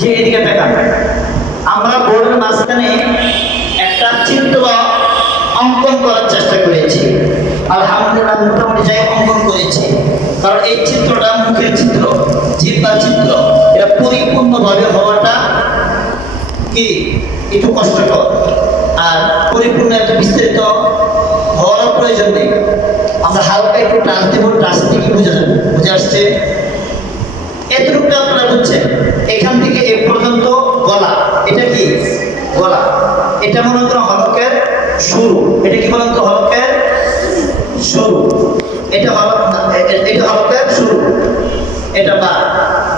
যে এদিকে তাকান, আমরা বোর্ডের মাঝখানে একটা চিত্র অঙ্কন করার চেষ্টা করেছি। আলহামদুলিল্লাহ মোটামুটি জায়গায় অঙ্কন করেছি, কারণ এই চিত্রটা মুখের চিত্র, জিহ্বার চিত্র, এটা পরিপূর্ণভাবে হওয়াটা কি একটু কষ্টকর, আর পরিপূর্ণ একটা বিস্তারিত হওয়ার প্রয়োজন নেই। আমরা হালকা একটু টাচ দেবো, টাচ থেকে বুঝে যাবো। বুঝে আসছে? এতটুকু আপনারা বুঝছেন। এখান থেকে এ পর্যন্ত গলা, এটা কি গলা, এটা মনে করেন হলকের শুরু। এটা কি বলেন তো? হলকের শুরু। এটা হলকের শুরু, এটা বা,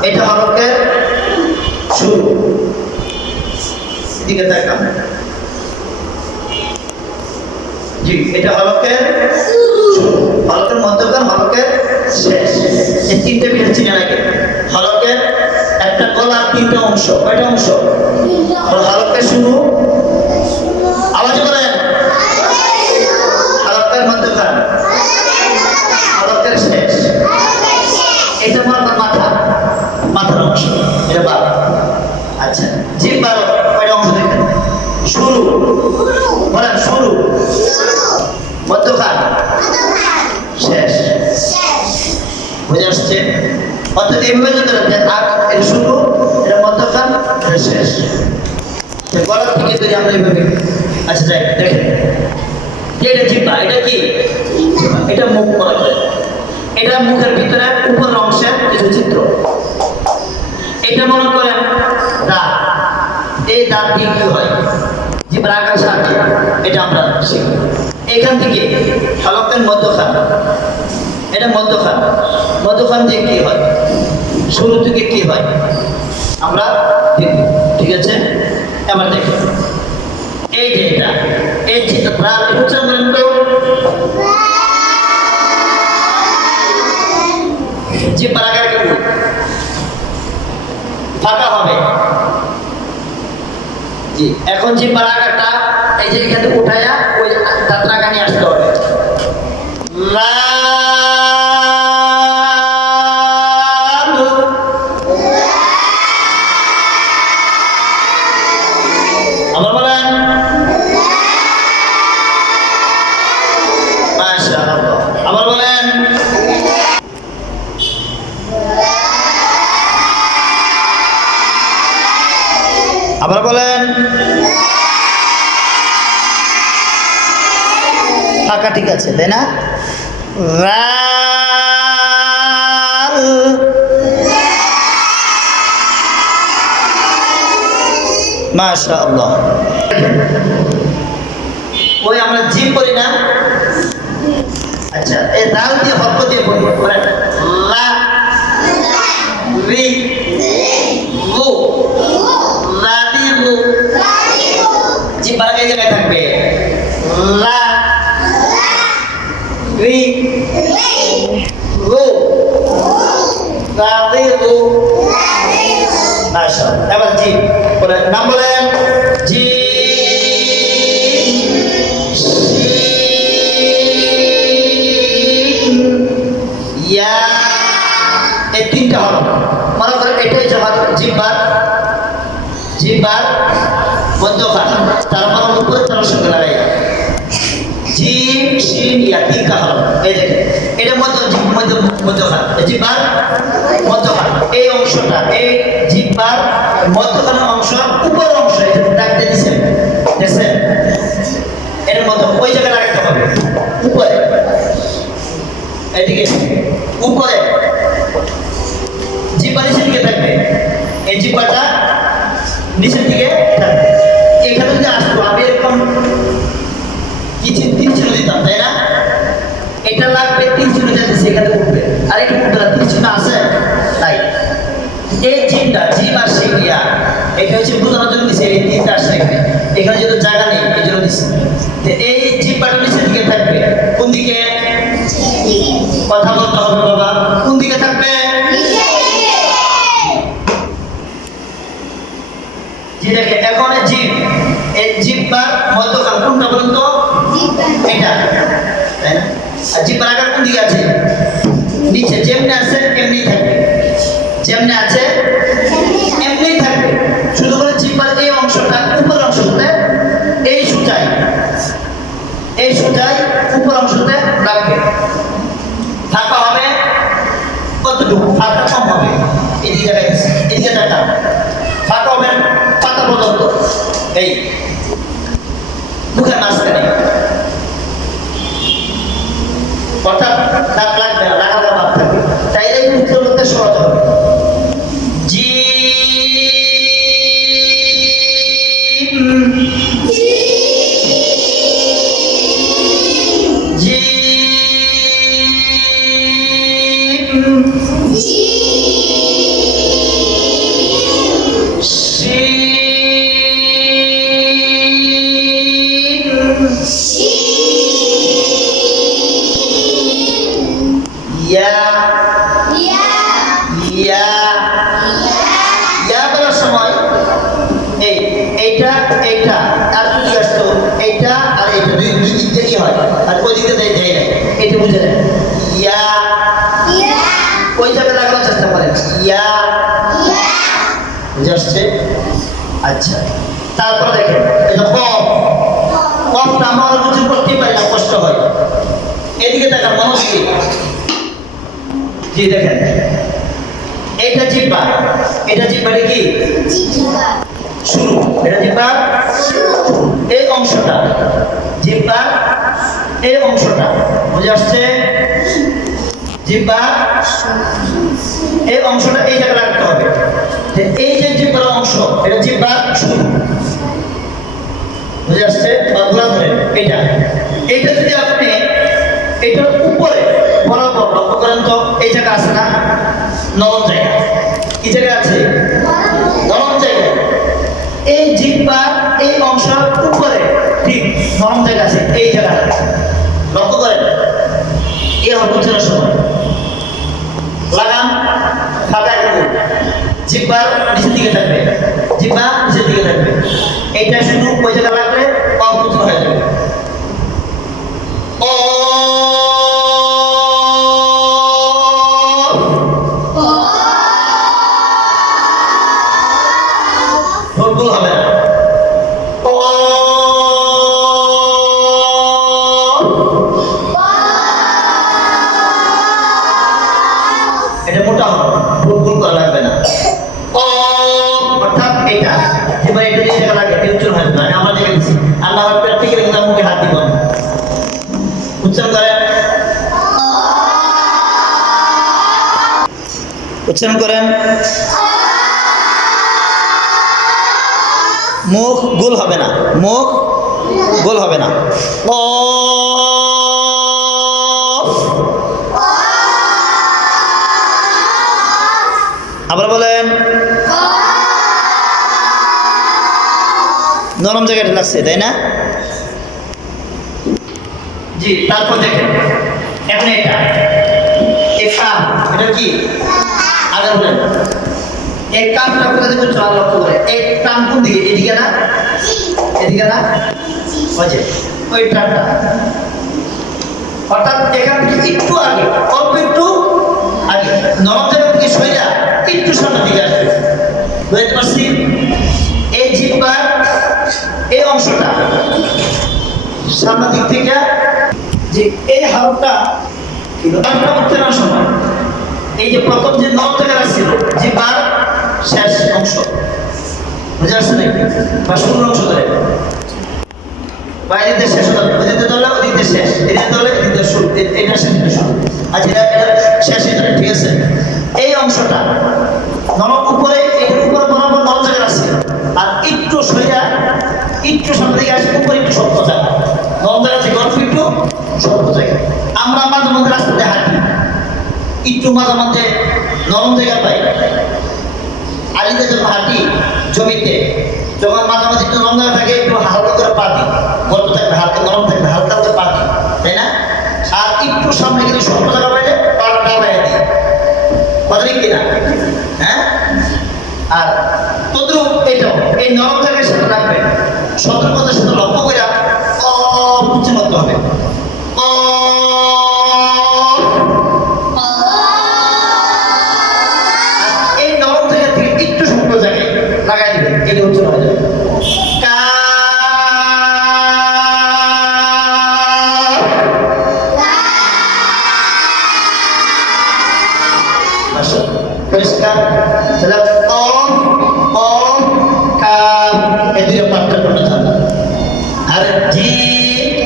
এটা হলকের শুরু। দিকে দেখান। জি, এটা হলকের শুরু, হলকের মধ্যখান, হলকের শেষ। এই তিনটে বিশেষ চিনে নাকি? হলকের একটা গলার তিনটা অংশ। কয়টা অংশ? হলকের শুরু, আওয়াজ করেন, হলকের মধ্যখান, হলকের শেষ। এটা আমার মাথা, মাথার অংশ, এটা বা। আচ্ছা, জিহ্বার কয়টা অংশ দেখেন? শুরু বলেন, শুরু, মধ্যখান, শেষ। বুঝে আসছে? অর্থাৎ এইভাবে যদি এটা শুরু, এটা মধ্যখান, এটা শেষ। গলার থেকে যদি আমরা এইভাবে, আচ্ছা যাই দেখেন, এটা জিহ্বা, এটা কি? এটা মুখ বলা হয়। এটা মুখের ভিতরে উপরের অংশের কিছু চিত্র। এটা মনে করেন দাঁত, এই দাঁত দিয়ে কি হয়? জিহ্বার আকার সাথে এটা আমরা শিখব। এখান থেকে হলকের মধ্যখান, এটা মধ্যখান, মধ্যখান দিয়ে কি হয়? শুরু থেকে কি হয় আমরা দেখব। ঠিক আছে? এবার দেখেন, এই যে এটা, এই যে উচ্চারণ করেন তো, জিহ্বার আকার কেমন? ফাঁকা হবে। জি, এখন জিহ্বার আকারটা এই যে এখানে উঠায়া ওই দাঁতের আকার নিয়ে আসতে হবে। আবার বলেন, মাশাআল্লাহ। আবার বলেন, আবার বলেন, ফাঁকা ঠিক আছে, তাই না? মাশাআল্লাহ। ওই আমরা জিম করি না? আচ্ছা, এই রাল দিয়ে হরফ দিয়ে বলি, লা, রি, লু, রাদি লু। জিহ্বার এই জায়গায় থাকবে লা, রি, লু, রাদি লু। মাশাআল্লাহ। এবার জি বলেন, নাম বলেন। জি, ইয়া, এই তিনটা হরফ। মনে করেন এটাই জিহ্বার, জিহ্বার মধ্যখান, তার মানে উপরে তার সঙ্গে লাগাই। জিম, শিন, ইয়া, তিনটা হরফ। এই দেখেন, এটা মধ্যখান, জিহ্বার মধ্যখান। এই অংশটা, এই জিহ্বার মধ্যখানের অংশ, উপরের অংশ, এটা ডাকতে দিচ্ছেন, দেখছেন? এর মধ্যে ওই জায়গায় লাগাতে হবে, উপরে, এদিকে উপরে। জিহ্বা নিচের দিকে থাকবে, এই জিহ্বাটা নিচের দিকে থাকবে। এখানে যদি আসতো, আমি এরকম কিছু তিন চিহ্ন দিতাম, তাই না? এটা লাগবে, তিন চিহ্ন যাচ্ছে, এখানে উঠবে। আর এটা উঠবে না, তিন চিহ্ন আছে তাই। এই জিমটা, জিম আর শিখিয়া, এটা হচ্ছে বোঝানোর জন্য দিচ্ছে। এই তিনটা আসছে এখানে, এখানে যেহেতু জায়গা নেই এই জন্য দিচ্ছে। এই জিহ্বাটা নিচের দিকে থাকবে। কোন দিকে? কথা বলতে হবে বাবা, কোন দিকে থাকবে? জি দেখে, এখন জিভ, এই জিহ্বার মধ্যখান কোনটা বলুন তো? এটা, তাই না? আর জিহ্বার আকার কোন দিকে আছে? নিচে। যেমনি আছে এমনি থাকবে, যেমনি আছে এমনি থাকবে। সোজাই, এই সোজাই উপর অংশতে রাখবে, ফাঁকা হবে কতটুকু, ফাঁকা কম হবে, এদিকে দেখাইতেছে, এদিকে দেখা ফাঁকা হবে পাতা পর্যন্ত, এই মুখের মাঝখানে, অর্থাৎ দাঁত লাগবে না, লাগা ভাব থাকবে, তাইলে উত্তর করতে সহজ হবে। জি জি ইয়া ইয়া ইয়া বলার সময় এই এইটা এইটা আর যদি আসতো এইটা আর এইটা দুই দুই দিক থেকে হয়, আর ওই দিকে দেয় দেয় না, এটা বুঝে নেন। ইয়া ওই জায়গায় লাগানোর চেষ্টা করেন, ইয়া বুঝে আসছে? আচ্ছা, তারপর দেখেন এটা কফ, কফটা আমরা রুজু করতে পারি না, কষ্ট হয়। এদিকে দেখার মনস্কি, জি দেখেন এটা জিহ্বা, এটা জিহ্বাটা কি শুরু, এটা জিহ্বা এই অংশটা, জিহ্বা এই অংশটা বুঝে আসছে? জিহ্বা এই অংশটা এই জায়গায় রাখতে হবে, এই যে জিহ্বার অংশ এটা জিহ্বা শুরু, বুঝে আসছে? বাংলা ধরে এটা, এইটা যদি আপনি এটার উপরে বরাবর লক্ষ্য করেন তো এই জায়গা আছে না, নরম জায়গা, কি জায়গা আছে? নরম জায়গা, এই জিহ্বার এই অংশের উপরে ঠিক নরম জায়গা আছে, এই জায়গাটা লক্ষ্য করেন। এই হরকুচের সময় লাগান খাতা জিহ্বার নিচের দিকে থাকবে, জিহ্বা নিচের দিকে থাকবে, এইটা শুধু ওই জায়গা লাগলে অকুচ হয়ে যাবে। ও ভুল হবে না, এটা মোটা হবে, ভুল করা লাগবে না। অর্থাৎ এটা এবার এটা যে জায়গা লাগে উচ্চারণ হয়ে যাবে, আমার জায়গায় দিচ্ছি আল্লাহ প্র্যাকটিক্যাল এক্সাম মুখে হাত দিব, উচ্চারণ করেন, উচ্চারণ করেন, মুখ গোল হবে না, মুখ গোল হবে না। আবার বলেন, নরম জায়গাটা লাগছে তাই না? জি, তারপর দেখেন এখন এটা এটা কি আগে বলেন, এই কামটা কোথা থেকে চলা লক্ষ্য করে, এই কাম কোন দিকে, এদিকে না, এদিকে না, ওই ট্রামটা, অর্থাৎ এখান থেকে একটু আগে, অল্প একটু আগে, নরম জায়গা থেকে সইরা একটু সামনের দিকে আসবে, বুঝতে পারছি? এই জিহ্বার এই অংশটা সামনের দিক থেকে, যে এই হারটা উত্তরার সময় এই যে প্রথম যে নরম জায়গা আসছিল জিহ্বার শেষ অংশ, বুঝে আসছে নাকি, বা শুরুর অংশ ধরে বাইরে শেষ হতে হবে, ওদিকে ধরলে ওদিকে শেষ, এদিকে ধরলে এদিকে শুরু, এটা শেষ, এটা শুরু, আচ্ছা এটা শেষ, এটা ঠিক আছে? এই অংশটা নরম উপরে, এটার উপরে বরাবর নরম জায়গা আছে, আর একটু সইয়া একটু সামনে দিকে আসে, উপরে একটু শক্ত জায়গা, নরম জায়গা থেকে অল্প একটু শক্ত জায়গা। আমরা মাঝে মধ্যে রাস্তাতে হাঁটি, একটু মাঝে মধ্যে নরম জায়গা পাই, আলিতে যখন হাঁটি জমিতে, যখন মাঝে মাঝে একটু নরম জায়গা থাকে, একটু হালকা করে পা দিই, গল্প থাকবে হালকা, নরম থাকবে হালকা করে পা দিই, তাই না? আর একটু সামনে গেলে শক্ত জায়গা পাইলে পাটা ডাবাই দিই, কথা ঠিক কিনা? হ্যাঁ, আর তদ্রুপ এটাও এই নরম জায়গায় সাথে রাখবেন, সতর্কতার সাথে লক্ষ্য করে উচ্চ করতে হবে। এই নরম জায়গা থেকে একটু শক্ত জায়গায় লাগাই দেবেন, এটা উচ্চ হয়ে যাবে। সম্পূর্ণ জান্নাত। আর জি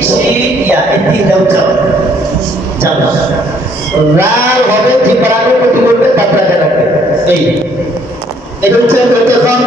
সি ইয়া এই তিনটা উচ্চারণ জান্নাত। রার হবে যে প্রাণের প্রতি করবে তার প্রাণে রাখবে, এই এটা উচ্চারণ করতে এখন